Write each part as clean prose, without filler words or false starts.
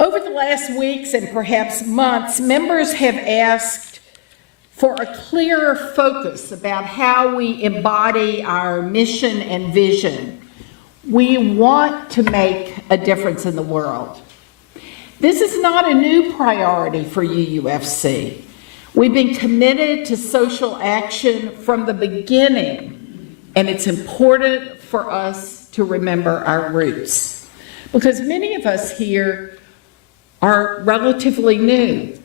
Over the last weeks and perhaps months, members have asked for a clearer focus about how we embody our mission and vision. We want to make a difference in the world. This is not a new priority for UUFC. We've been committed to social action from the beginning, and it's important for us to remember our roots, because many of us here are relatively new.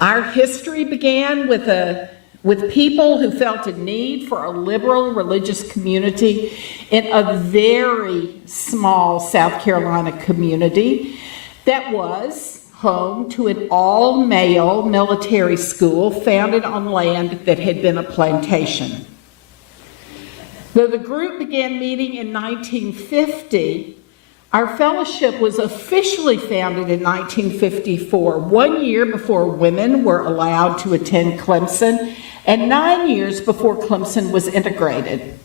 Our history began with people who felt a need for a liberal religious community in a very small South Carolina community that was home to an all-male military school founded on land that had been a plantation. Though the group began meeting in 1950, our fellowship was officially founded in 1954, 1 year before women were allowed to attend Clemson, and 9 years before Clemson was integrated.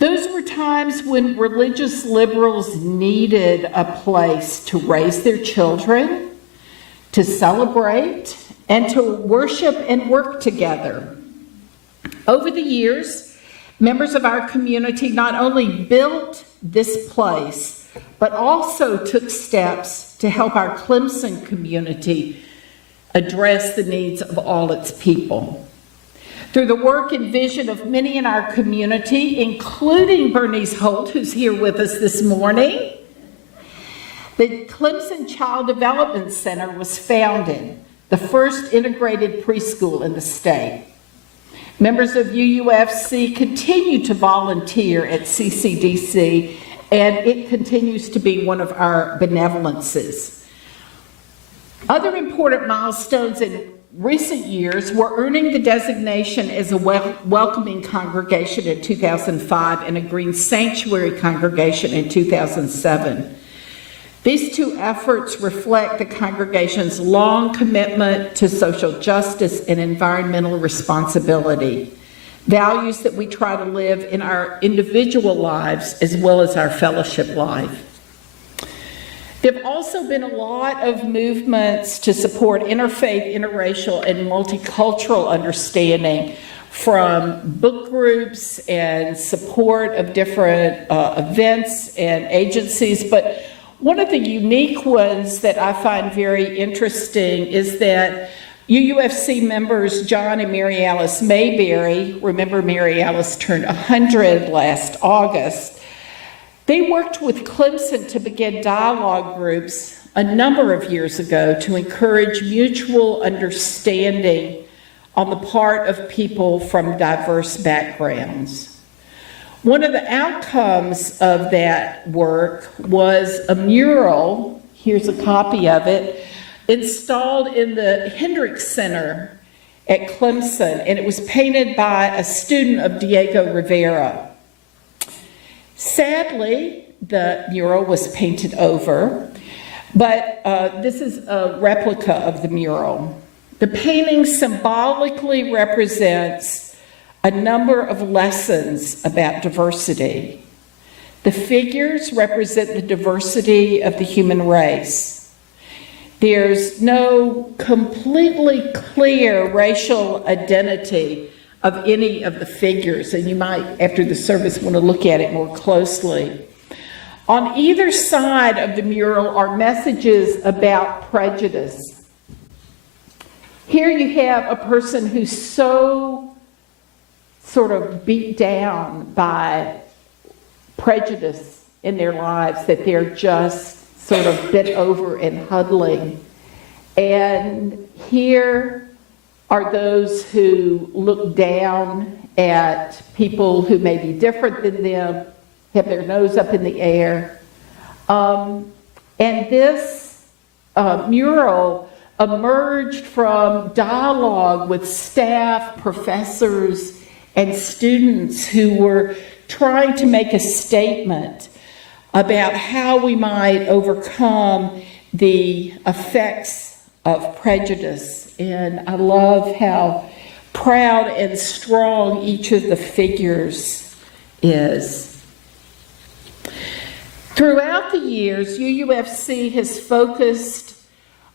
Those were times when religious liberals needed a place to raise their children, to celebrate, and to worship and work together. Over the years, members of our community not only built this place, but also took steps to help our Clemson community address the needs of all its people. Through the work and vision of many in our community, including Bernice Holt, who's here with us this morning, the Clemson Child Development Center was founded, the first integrated preschool in the state. Members of UUFC continue to volunteer at CCDC, and it continues to be one of our benevolences. Other important milestones in recent years were earning the designation as a welcoming congregation in 2005 and a Green Sanctuary congregation in 2007. These two efforts reflect the congregation's long commitment to social justice and environmental responsibility, values that we try to live in our individual lives as well as our fellowship life. There have also been a lot of movements to support interfaith, interracial, and multicultural understanding, from book groups and support of different events and agencies. But one of the unique ones that I find very interesting is that UUFC members John and Mary Alice Mayberry, remember Mary Alice turned 100 last August, they worked with Clemson to begin dialogue groups a number of years ago to encourage mutual understanding on the part of people from diverse backgrounds. One of the outcomes of that work was a mural, here's a copy of it, installed in the Hendricks Center at Clemson, and it was painted by a student of Diego Rivera. Sadly, the mural was painted over, but this is a replica of the mural. The painting symbolically represents a number of lessons about diversity. The figures represent the diversity of the human race. There's no completely clear racial identity of any of the figures, and you might, after the service, want to look at it more closely. On either side of the mural are messages about prejudice. Here you have a person who's so sort of beat down by prejudice in their lives that they're just sort of bent over and huddling. And here are those who look down at people who may be different than them, have their nose up in the air. And this mural emerged from dialogue with staff, professors, and students who were trying to make a statement about how we might overcome the effects of prejudice. And I love how proud and strong each of the figures is. Throughout the years, UUFC has focused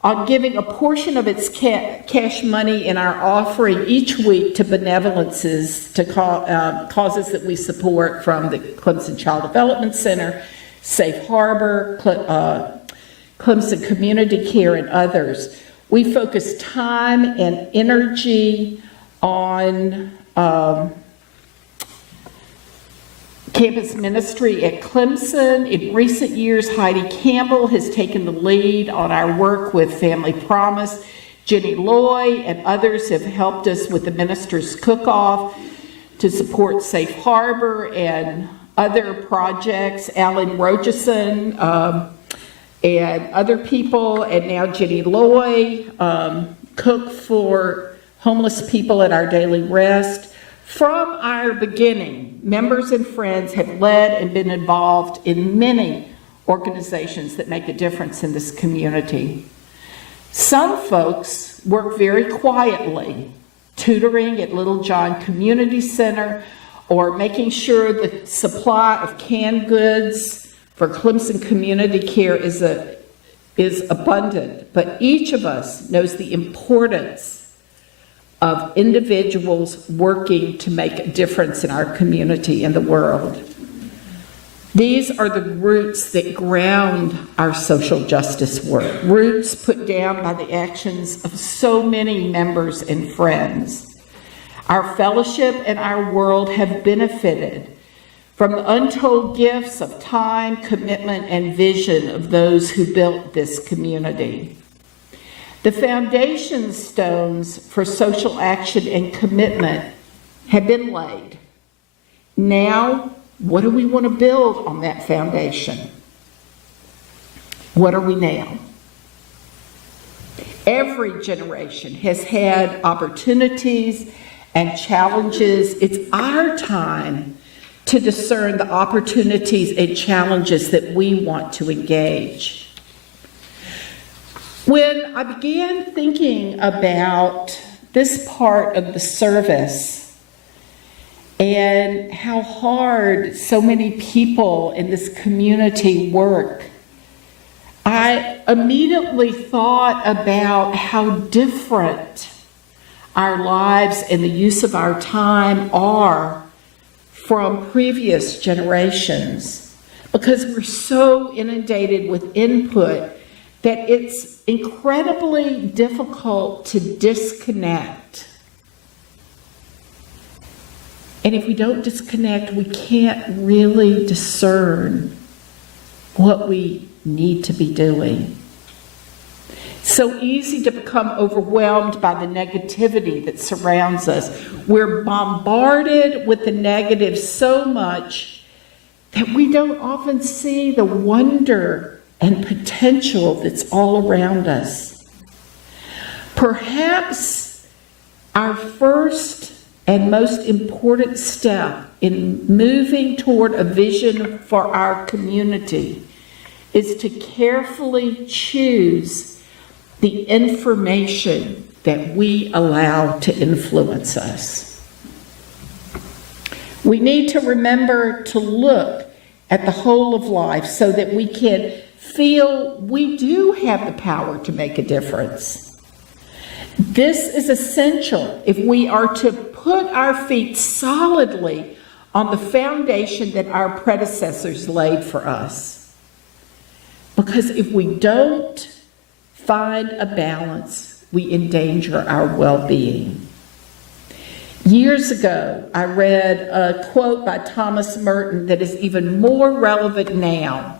on giving a portion of its cash money in our offering each week to benevolences, to causes that we support, from the Clemson Child Development Center, Safe Harbor, Clemson Community Care, and others. We focus time and energy on campus ministry at Clemson. In recent years, Heidi Campbell has taken the lead on our work with Family Promise. Jenny Loy and others have helped us with the Minister's Cook-Off to support Safe Harbor and other projects. Alan Rogerson and other people, and now Jenny Loy, cook for homeless people at our Daily Rest. From our beginning, members and friends have led and been involved in many organizations that make a difference in this community. Some folks work very quietly, tutoring at Little John Community Center, or making sure the supply of canned goods for Clemson Community Care is abundant. But each of us knows the importance of individuals working to make a difference in our community and the world. These are the roots that ground our social justice work, roots put down by the actions of so many members and friends. Our fellowship and our world have benefited from the untold gifts of time, commitment, and vision of those who built this community. The foundation stones for social action and commitment have been laid. Now, what do we want to build on that foundation? What are we now? Every generation has had opportunities and challenges. It's our time to discern the opportunities and challenges that we want to engage. When I began thinking about this part of the service and how hard so many people in this community work, I immediately thought about how different our lives and the use of our time are from previous generations, because we're so inundated with input that it's incredibly difficult to disconnect. And if we don't disconnect, we can't really discern what we need to be doing. It's so easy to become overwhelmed by the negativity that surrounds us. We're bombarded with the negative so much that we don't often see the wonder and potential that's all around us. Perhaps our first and most important step in moving toward a vision for our community is to carefully choose the information that we allow to influence us. We need to remember to look at the whole of life so that we can feel we do have the power to make a difference. This is essential if we are to put our feet solidly on the foundation that our predecessors laid for us. Because if we don't find a balance, we endanger our well-being. Years ago, I read a quote by Thomas Merton that is even more relevant now.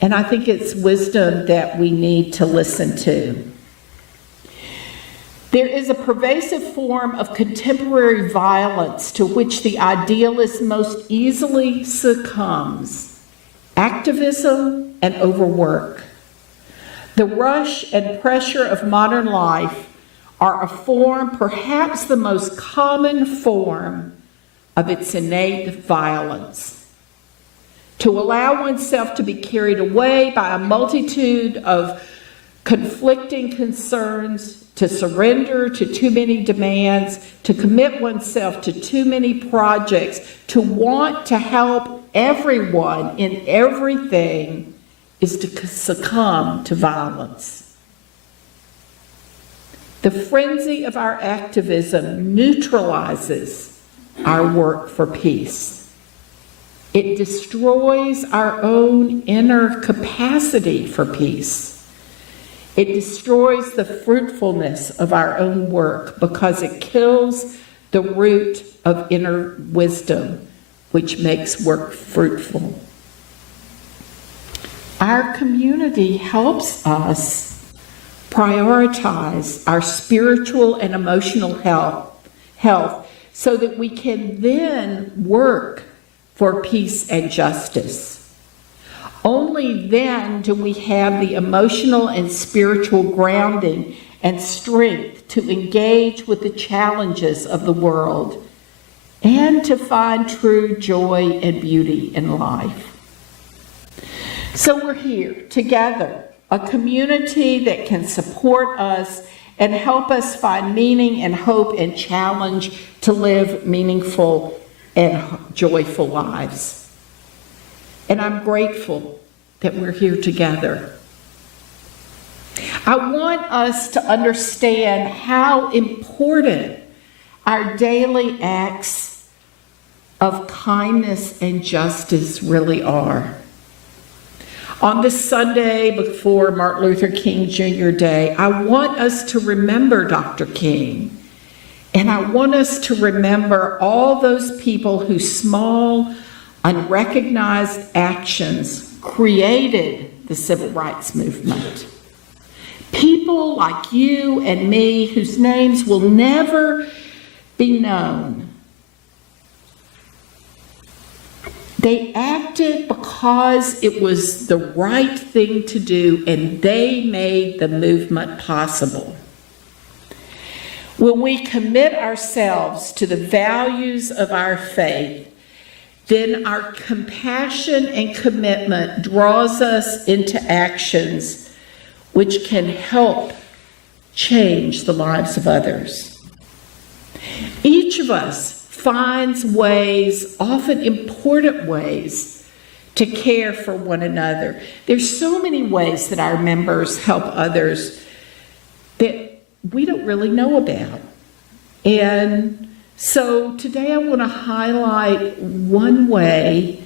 And I think it's wisdom that we need to listen to. There is a pervasive form of contemporary violence to which the idealist most easily succumbs: activism and overwork. The rush and pressure of modern life are a form, perhaps the most common form, of its innate violence. To allow oneself to be carried away by a multitude of conflicting concerns, to surrender to too many demands, to commit oneself to too many projects, to want to help everyone in everything is to succumb to violence. The frenzy of our activism neutralizes our work for peace. It destroys our own inner capacity for peace. It destroys the fruitfulness of our own work because it kills the root of inner wisdom, which makes work fruitful. Our community helps us prioritize our spiritual and emotional health so that we can then work for peace and justice. Only then do we have the emotional and spiritual grounding and strength to engage with the challenges of the world and to find true joy and beauty in life. So we're here together, a community that can support us and help us find meaning and hope and challenge to live meaningful and joyful lives. And I'm grateful that we're here together. I want us to understand how important our daily acts of kindness and justice really are. On this Sunday before Martin Luther King Jr. Day, I want us to remember Dr. King. And I want us to remember all those people whose small, unrecognized actions created the civil rights movement. People like you and me whose names will never be known. They acted because it was the right thing to do, and they made the movement possible. When we commit ourselves to the values of our faith, then our compassion and commitment draws us into actions which can help change the lives of others. Each of us finds ways, often important ways, to care for one another. There's so many ways that our members help others that we don't really know about. And so today I want to highlight one way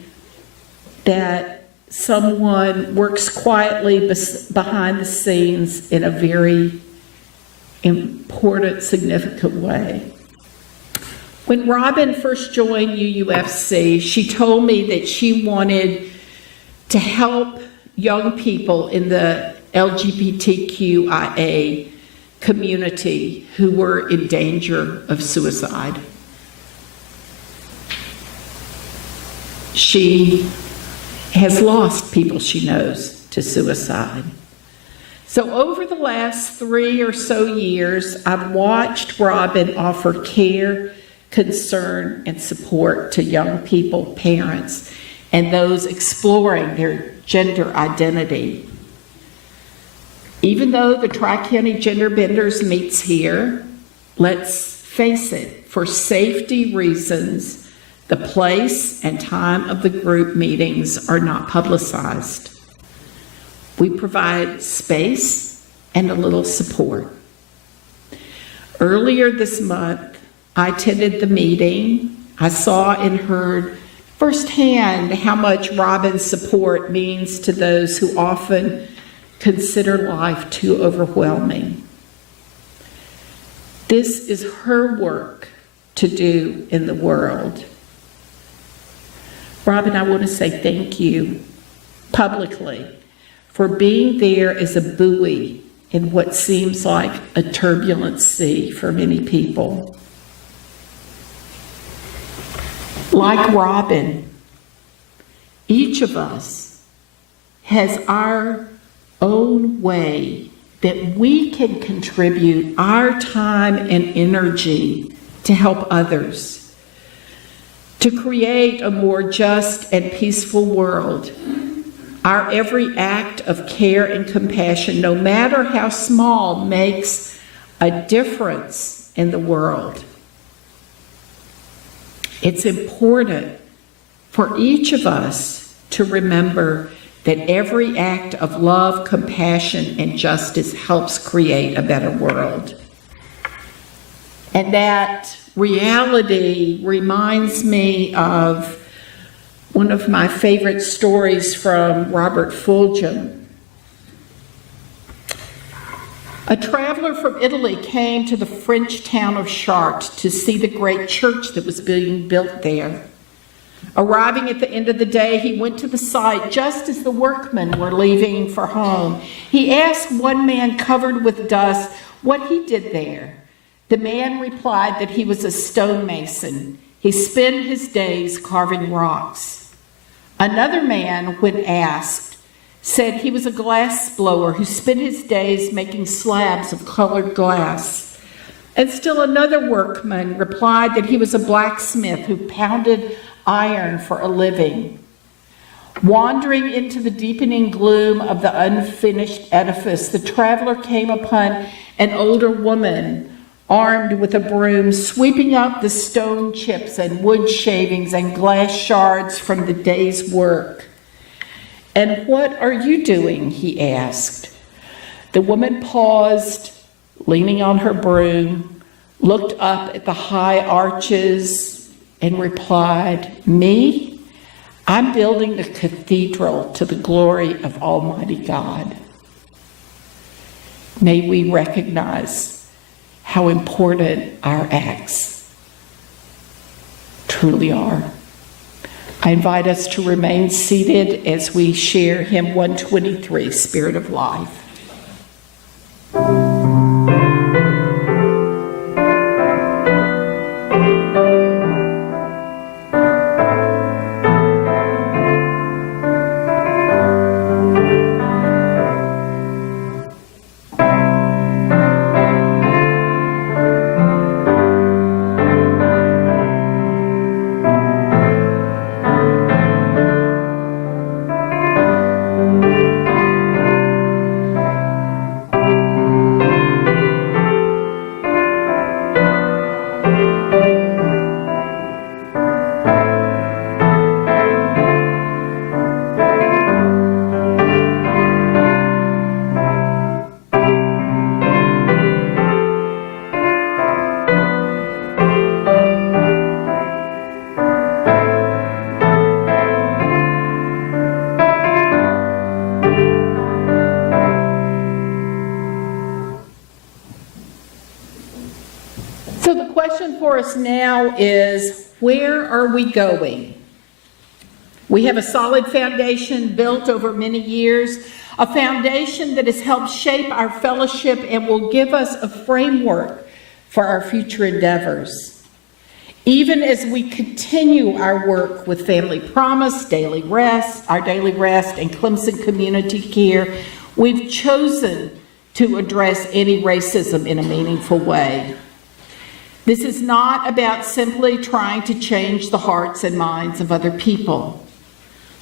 that someone works quietly behind the scenes in a very important, significant way. When Robin first joined UUFC, she told me that she wanted to help young people in the LGBTQIA community who were in danger of suicide. She has lost people she knows to suicide. So over the last 3 or so years, I've watched Robin offer care, concern, and support to young people, parents, and those exploring their gender identity. Even though the Tri-County Gender Benders meets here, let's face it, for safety reasons, the place and time of the group meetings are not publicized. We provide space and a little support. Earlier this month, I attended the meeting. I saw and heard firsthand how much Robin's support means to those who often consider life too overwhelming. This is her work to do in the world. Robin, I want to say thank you publicly for being there as a buoy in what seems like a turbulent sea for many people. Like Robin, each of us has our own way that we can contribute our time and energy to help others, to create a more just and peaceful world. Our every act of care and compassion, no matter how small, makes a difference in the world. It's important for each of us to remember that every act of love, compassion, and justice helps create a better world. And that reality reminds me of one of my favorite stories from Robert Fulghum. A traveler from Italy came to the French town of Chartres to see the great church that was being built there. Arriving at the end of the day, he went to the site just as the workmen were leaving for home. He asked one man covered with dust what he did there. The man replied that he was a stonemason. He spent his days carving rocks. Another man, when asked, said he was a glass blower who spent his days making slabs of colored glass. And still another workman replied that he was a blacksmith who pounded iron for a living. Wandering into the deepening gloom of the unfinished edifice, the traveler came upon an older woman armed with a broom, sweeping up the stone chips and wood shavings and glass shards from the day's work. "And what are you doing?" he asked. The woman paused, leaning on her broom, looked up at the high arches, and replied, "Me? I'm building a cathedral to the glory of Almighty God." May we recognize how important our acts truly are. I invite us to remain seated as we share hymn 123, Spirit of Life. So the question for us now is, where are we going? We have a solid foundation built over many years, a foundation that has helped shape our fellowship and will give us a framework for our future endeavors. Even as we continue our work with Family Promise, our Daily Rest, and Clemson Community Care, we've chosen to address anti-racism in a meaningful way. This is not about simply trying to change the hearts and minds of other people.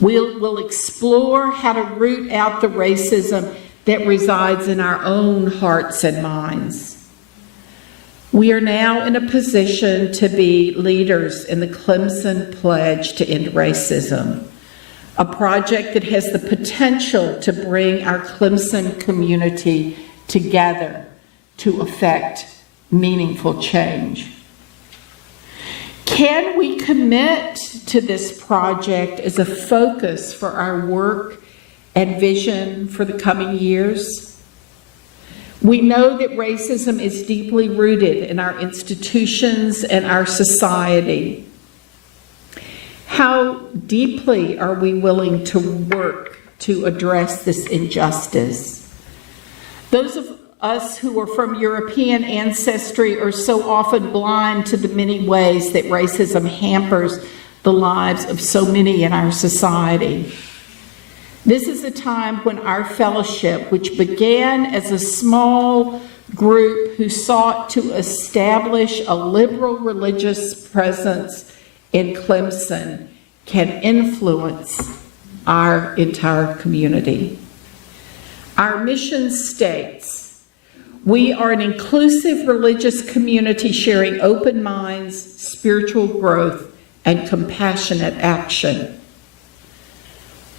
We'll explore how to root out the racism that resides in our own hearts and minds. We are now in a position to be leaders in the Clemson Pledge to End Racism, a project that has the potential to bring our Clemson community together to effect meaningful change. Can we commit to this project as a focus for our work and vision for the coming years? We know that racism is deeply rooted in our institutions and our society. How deeply are we willing to work to address this injustice? Those of us who are from European ancestry are so often blind to the many ways that racism hampers the lives of so many in our society. This is a time when our fellowship, which began as a small group who sought to establish a liberal religious presence in Clemson, can influence our entire community. Our mission states, we are an inclusive religious community sharing open minds, spiritual growth, and compassionate action.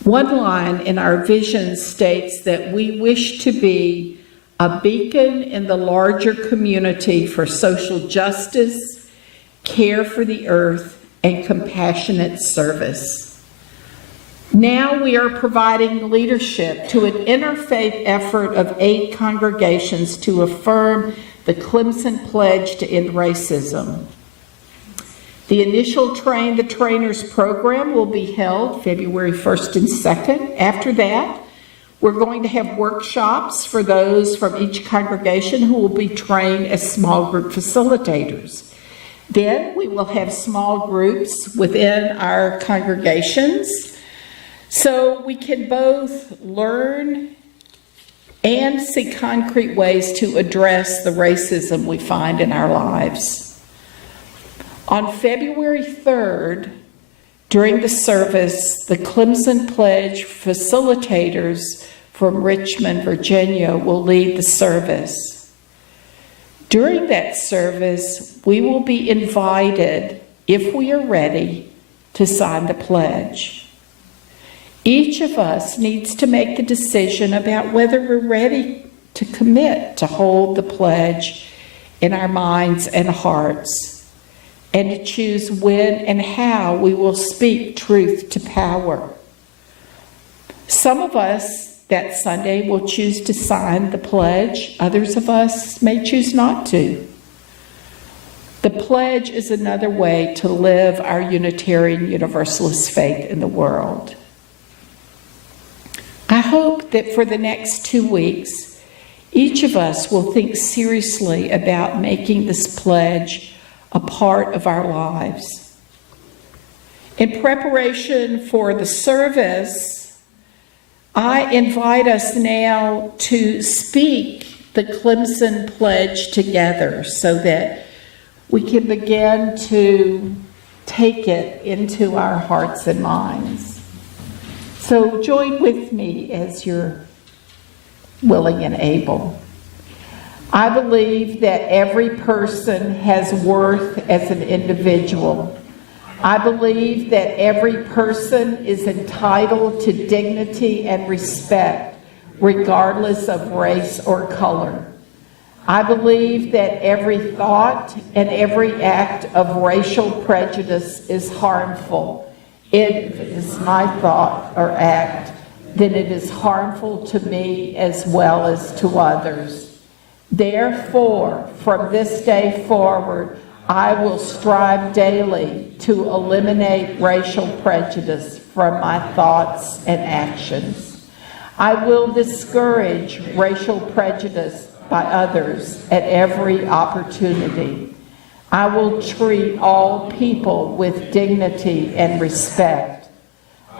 One line in our vision states that we wish to be a beacon in the larger community for social justice, care for the earth, and compassionate service. Now we are providing leadership to an interfaith effort of 8 congregations to affirm the Clemson Pledge to End Racism. The initial Train the Trainers program will be held February 1st and 2nd. After that, we're going to have workshops for those from each congregation who will be trained as small group facilitators. Then we will have small groups within our congregations so we can both learn and see concrete ways to address the racism we find in our lives. On February 3rd, during the service, the Clemson Pledge facilitators from Richmond, Virginia, will lead the service. During that service, we will be invited, if we are ready, to sign the pledge. Each of us needs to make the decision about whether we're ready to commit to hold the pledge in our minds and hearts, and to choose when and how we will speak truth to power. Some of us that Sunday will choose to sign the pledge. Others of us may choose not to. The pledge is another way to live our Unitarian Universalist faith in the world. I hope that for the next 2 weeks, each of us will think seriously about making this pledge a part of our lives. In preparation for the service, I invite us now to speak the Clemson Pledge together so that we can begin to take it into our hearts and minds. So join with me as you're willing and able. I believe that every person has worth as an individual. I believe that every person is entitled to dignity and respect, regardless of race or color. I believe that every thought and every act of racial prejudice is harmful. If it is my thought or act, then it is harmful to me as well as to others. Therefore, from this day forward, I will strive daily to eliminate racial prejudice from my thoughts and actions. I will discourage racial prejudice by others at every opportunity. I will treat all people with dignity and respect.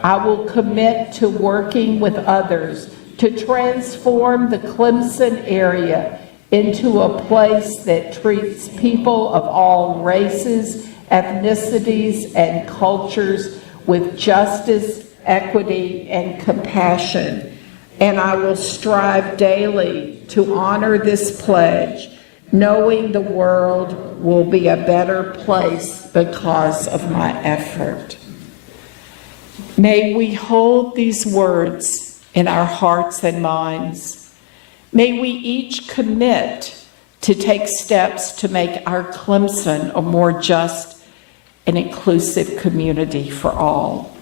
I will commit to working with others to transform the Clemson area into a place that treats people of all races, ethnicities, and cultures with justice, equity, and compassion. And I will strive daily to honor this pledge, knowing the world will be a better place because of my effort. May we hold these words in our hearts and minds. May we each commit to take steps to make our Clemson a more just and inclusive community for all.